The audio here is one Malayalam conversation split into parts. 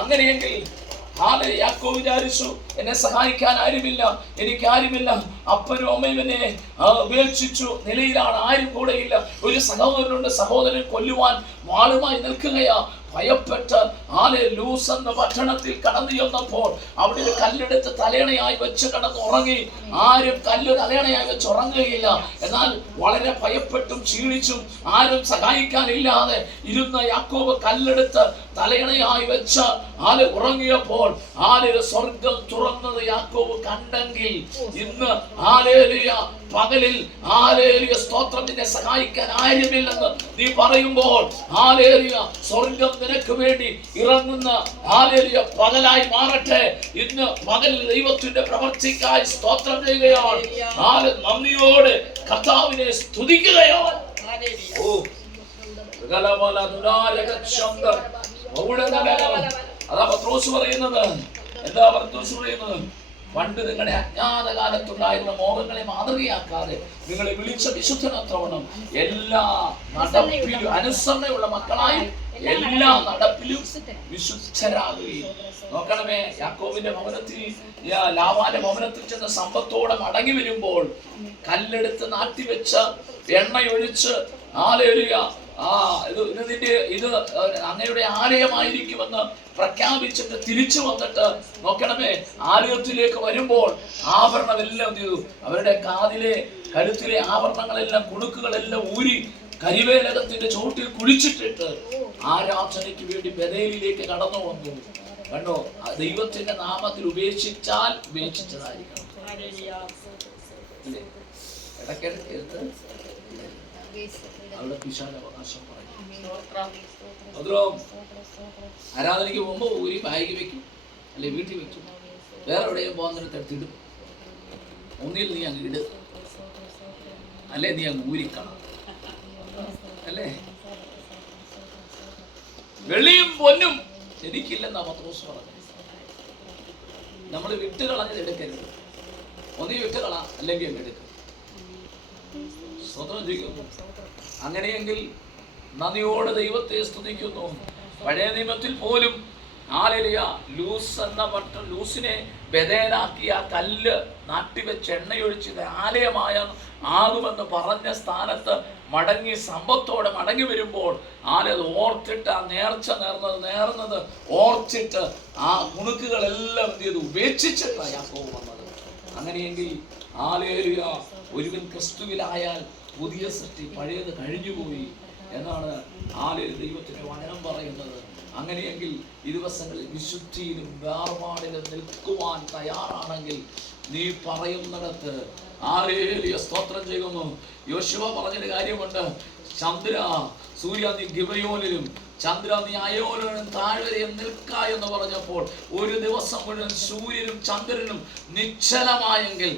അങ്ങനെയെങ്കിൽ യാക്കോബ് വിചാരിച്ചു, എന്നെ സഹായിക്കാൻ ആരുമില്ല, എനിക്ക് ആരുമില്ല. അപ്പനും അമ്മയും എന്നെ ഉപേക്ഷിച്ചു നിലയിലാണ്, ആരും കൂടെയില്ല. ഒരു സഹോദരനുണ്ട്, സഹോദരൻ കൊല്ലുവാൻ വാളുമായി നിൽക്കുകയാ. ഭയപ്പെട്ട് ലൂസ് എന്ന പട്ടണത്തിൽ കടന്നു ചെന്നപ്പോൾ അവിടെ ഒരു കല്ലെടുത്ത് തലയണയായി വെച്ച് കിടന്ന് ഉറങ്ങി. ആരും കല്ല് തലയണയായി വെച്ച് ഉറങ്ങുകയില്ല. എന്നാൽ വളരെ ഭയപ്പെട്ടും ക്ഷീണിച്ചും ആരും സഹായിക്കാനില്ലാതെ ഇരുന്ന യാക്കോബ് കല്ലെടുത്ത് തലയണയായി വെച്ച് ഉറങ്ങിയപ്പോൾ സ്വർഗം തുറന്നത് യാക്കോബ് കണ്ടെങ്കിൽ ഇന്ന് പകലിൽ സ്തോത്രം, നിന്നെ സഹായിക്കാൻ ആരുമില്ലെന്ന് നീ പറയുമ്പോൾ സ്വർഗം നിനക്ക് വേണ്ടി ഇറങ്ങുന്ന പകലായി മാറട്ടെ. ഇന്ന് പകൽ ദൈവത്തിന്റെ പ്രവർത്തിക്കായി സ്തോത്രം ചെയ്യുകയാണ്. നന്ദിയോടെ കർത്താവിനെ സ്തുതിക്കുകയാണ്. അതാ പത്രോസ് പറയുന്നത്. എന്താ പത്രോസ് പറയുന്നത്? പണ്ട് നിങ്ങളുടെ അജ്ഞാത കാലത്തുണ്ടായിരുന്ന മോഹങ്ങളെ മാതൃകയാക്കാതെ നിങ്ങളെ വിളിച്ച വിശുദ്ധനത്രവണ്ണം എല്ലാ നടപ്പിലും അനുസരണയുള്ള മക്കളായി എല്ലാ നടപ്പിലും വിശുദ്ധരാകുകയും. നോക്കണമേ, യാക്കോബിന്റെ ഭവനത്തിൽ ലാബാന്റെ ഭവനത്തിൽ ചെന്ന സമ്പത്തോടെ മടങ്ങി വരുമ്പോൾ കല്ലെടുത്ത് നാട്ടിവെച്ച് എണ്ണയൊഴിച്ച് ഇത് അങ്ങയുടെ ആലയമായിരിക്കുമെന്ന് പ്രഖ്യാപിച്ചിട്ട് തിരിച്ചു വന്നിട്ട് നോക്കണമേ, ആലയത്തിലേക്ക് വരുമ്പോൾ ആഭരണമെല്ലാം ചെയ്തു. അവരുടെ കാതിലെ കഴുത്തിലെ ആഭരണങ്ങളെല്ലാം കുടുക്കുകളെല്ലാം ഊരി കരിവേലകത്തിന്റെ ചോട്ടിൽ കുഴിച്ചിട്ടിട്ട് ആരാധനയ്ക്ക് വേണ്ടി ബഥേലിലേക്ക് കടന്നു വന്നു. കണ്ടോ, ദൈവത്തിന്റെ നാമത്തിൽ ഉപേക്ഷിച്ചാൽ ഉപേക്ഷിച്ചതായിരിക്കണം. ഇടയ്ക്കിടയ്ക്ക് അവിടെ പിശാചവകാശം പറയും. ആരാധനയ്ക്ക് പോകുമ്പോ ഊരി ബാഗ് വെക്കും, അല്ലെ വീട്ടിൽ വെക്കും, വേറെ എവിടെയും പോകുന്നിടത്ത് എടുത്തിടും. ഒന്നിൽ നീ അങ്ങ് ഇട്, അല്ലെ നീ അങ്ങ് ഊരിക്കണം, അല്ലേ? വെള്ളിയും പൊന്നും എനിക്കില്ലെന്നാ പത്രോസ് പറഞ്ഞു. നമ്മൾ വിട്ടുകളഞ്ഞത് എടുക്കരുത്. ഒന്നീ വിട്ടുകള, അല്ലെങ്കിൽ അങ്ങ് എടുക്കും. സ്വതന്ത്രം ചെയ്യുന്നു. അങ്ങനെയെങ്കിൽ നന്ദിയോടെ ദൈവത്തെ സ്തുതിക്കുന്നു. പഴയ നിയമത്തിൽ പോലും ലൂസ് എന്ന പട്ടണം, ലൂസിനെ ബഥേലാക്കിയ കല്ല് നാട്ടിവെച്ച് എണ്ണയൊഴിച്ച് ആലയമായ ആകുമെന്ന് പറഞ്ഞ സ്ഥാനത്ത് മടങ്ങി സമ്പത്തോടെ മടങ്ങി വരുമ്പോൾ അത് ഓർത്തിട്ട് ആ നേർച്ച നേർന്നത് ഓർത്തിട്ട് ആ കുണുക്കുകളെല്ലാം എന്ത് ചെയ്തു? ഉപേക്ഷിച്ചിട്ടാണ് യാക്കോബ് വന്നത്. അങ്ങനെയെങ്കിൽ ഒരുവൻ ക്രിസ്തുവിലായാൽ പുതിയ സൃഷ്ടി, പഴയത് കഴിഞ്ഞുപോയി എന്നാണ് ദൈവത്തിന്റെ വചനം പറയുന്നത്. അങ്ങനെയെങ്കിൽ ഈ ദിവസങ്ങളിൽ വിശുദ്ധിയിലും വേർപാടിലും നിൽക്കുവാൻ തയ്യാറാണെങ്കിൽ നീ പറയുന്നിടത്ത് സ്തോത്രം ചെയ്യുന്നു. യോശുവ പറഞ്ഞൊരു കാര്യമുണ്ട്. സൂര്യ നീ ഗിബയോനിലും ചന്ദ്ര നീ അയോനിലും താഴ്വരയും നിൽക്ക എന്ന് പറഞ്ഞപ്പോൾ ഒരു ദിവസം മുഴുവൻ സൂര്യനും ചന്ദ്രനും നിശ്ചലമായെങ്കിൽ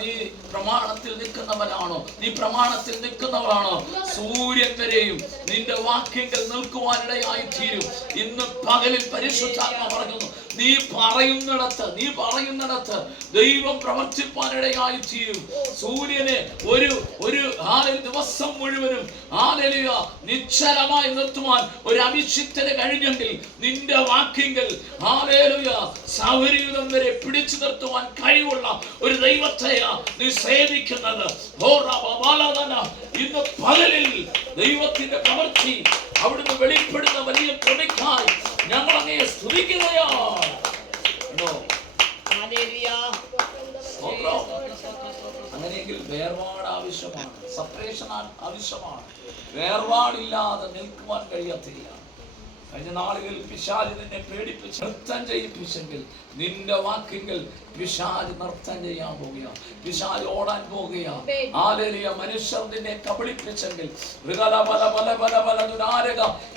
നീ പ്രമാണത്തിൽ നിൽക്കുന്നവനാണോ? നീ പ്രമാണത്തിൽ നിൽക്കുന്നവരാണോ? സൂര്യൻ വരെയും നിന്റെ വാക്യങ്ങൾ നിൽക്കുവാനിടയായി തീരും. ഇന്ന് പകലിൽ പരിശുദ്ധാത്മ പറയുന്നു, നീ പറയുന്നിടത്ത് ദൈവം പ്രവർത്തിപ്പാനിടയായി തീരും. സൂര്യനെ ഒരു ദിവസം മുഴുവനും നിശ്ചലമായി നിർത്തുവാൻ ഒരു അഭിഷിക്തന് കഴിഞ്ഞെങ്കിൽ നിന്റെ വാക്യങ്ങൾ സൗരയുധം വരെ പിടിച്ചു നിർത്തുവാൻ കഴിവുള്ള ഒരു ദൈവത്തെയാ നീ സേവിക്കുന്നത്. ഇന്ന് പകലിൽ ദൈവത്തിന്റെ പ്രവൃത്തി അവിടുന്ന് വെളിപ്പെടുന്ന വലിയ കൃപയ്ക്കായി ഞങ്ങൾ അങ്ങയെ സ്തുതിക്കുകയാണ്. അങ്ങനെയെങ്കിൽ വേർപാട് ആവശ്യമാണ്, സെപ്പറേഷൻ ആവശ്യമാണ്. വേർപാടില്ലാതെ നിൽക്കുവാൻ കഴിയത്തില്ല. കഴിഞ്ഞ നാളുകളിൽ പിശാച് നിന്നെ പേടിപ്പിച്ച് നൃത്തം ചെയ്യിപ്പിച്ചെങ്കിൽ നിന്റെ വാക്യങ്ങൾ പിശാച് നൃത്തം ചെയ്യാൻ പോവുകയാണ്, പിശാച് ഓടാൻ പോവുകയാണ്. മനുഷ്യർ നിന്നെ കബളിപ്പിച്ചെങ്കിൽ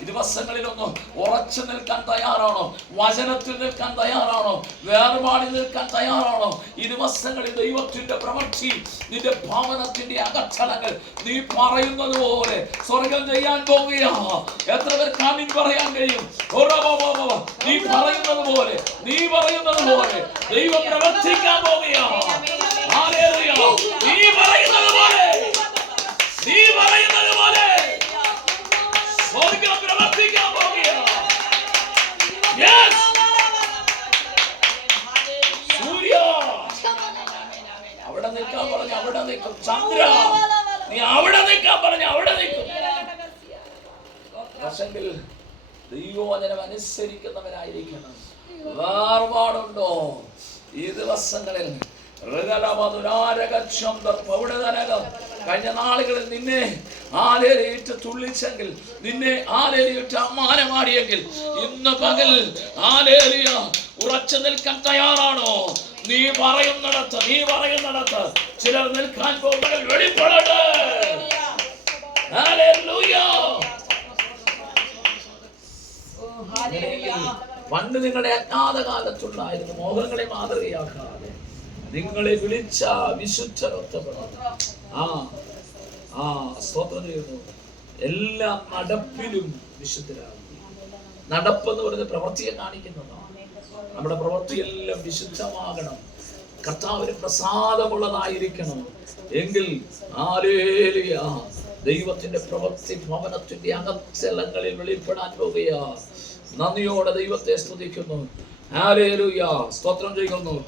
ഈ ദിവസങ്ങളിലൊന്നും ഉറച്ചു നിൽക്കാൻ തയ്യാറാണോ? വചനത്തിൽ നിൽക്കാൻ തയ്യാറാണോ? വേർപാടിൽ നിൽക്കാൻ തയ്യാറാണോ? ഈ ദിവസങ്ങളിൽ ദൈവത്തിന്റെ പ്രവൃത്തി, നിന്റെ ഭവനത്തിന്റെ അകത്തളങ്ങൾ നീ പറയുന്നത് പോലെ സ്വർഗം ചെയ്യാൻ പോവുകയാണ്. എത്ര പേർ കാമിൻ പറയാൻ കഴിയും? നീ പറയുന്നത് പോലെ ദൈവം പ്രവർത്തിക്കാൻ പോവുകയാണ്. നീ പറയുന്നത് പോലെ സ്വർഗം പ്രവർത്തിക്കാൻ പോകുക. ചന്ദ്ര നീ അവിടെ നിൽക്കാൻ പറഞ്ഞ അവിടെ നിൽക്കും. പക്ഷെങ്കിൽ ദൈവവചനം അനുസരിക്കുന്നവരായിരിക്കണം. വേർപാടുണ്ടോ ഈ ദിവസങ്ങളിൽ? കഴിഞ്ഞ നാളുകളിൽ നിന്നെ ആലേലിട്ട് തുള്ളിച്ചെങ്കിൽ, നിന്നെ ആലേലിട്ട് അമ്മാനമാടിയെങ്കിൽ, ഇന്ന് പകൽ ആലേലിയ ഉറച്ചു നിൽക്കാൻ തയ്യാറാണോ? നീ പറയുന്നിടത്ത് ചിലർ നിൽക്കാൻ പോകുന്നത് വെളിപ്പെടട്ടെ. ഹല്ലേലൂയ. പണ്ട് നിങ്ങളുടെ അജ്ഞാത കാലത്തുണ്ടായിരുന്നു മോഹങ്ങളെ മാതൃകയാക്കാതെ നിങ്ങളെ വിളിച്ച വിശുദ്ധരൊത്തപ്പെടും. സ്തോത്രം ചെയ്യുന്നു. എല്ലാ നടപ്പിലും വിശുദ്ധരാകും. നടപ്പെന്ന് പറയുന്നത് പ്രവൃത്തിയെ കാണിക്കുന്നതാണ്. നമ്മുടെ പ്രവൃത്തിയെല്ലാം വിശുദ്ധമാകണം, കർത്താവിന് പ്രസാദമുള്ളതായിരിക്കണം. എങ്കിൽ ഹല്ലേലൂയ ദൈവത്തിന്റെ പ്രവൃത്തി ഭവനത്തിന്റെ അകത്തളങ്ങളിൽ വെളിപ്പെടാൻ പോകുകയാ. നന്ദിയോടെ ദൈവത്തെ സ്തുതിക്കുന്നു. ഹല്ലേലൂയ. സ്തോത്രം ചെയ്യുന്നു.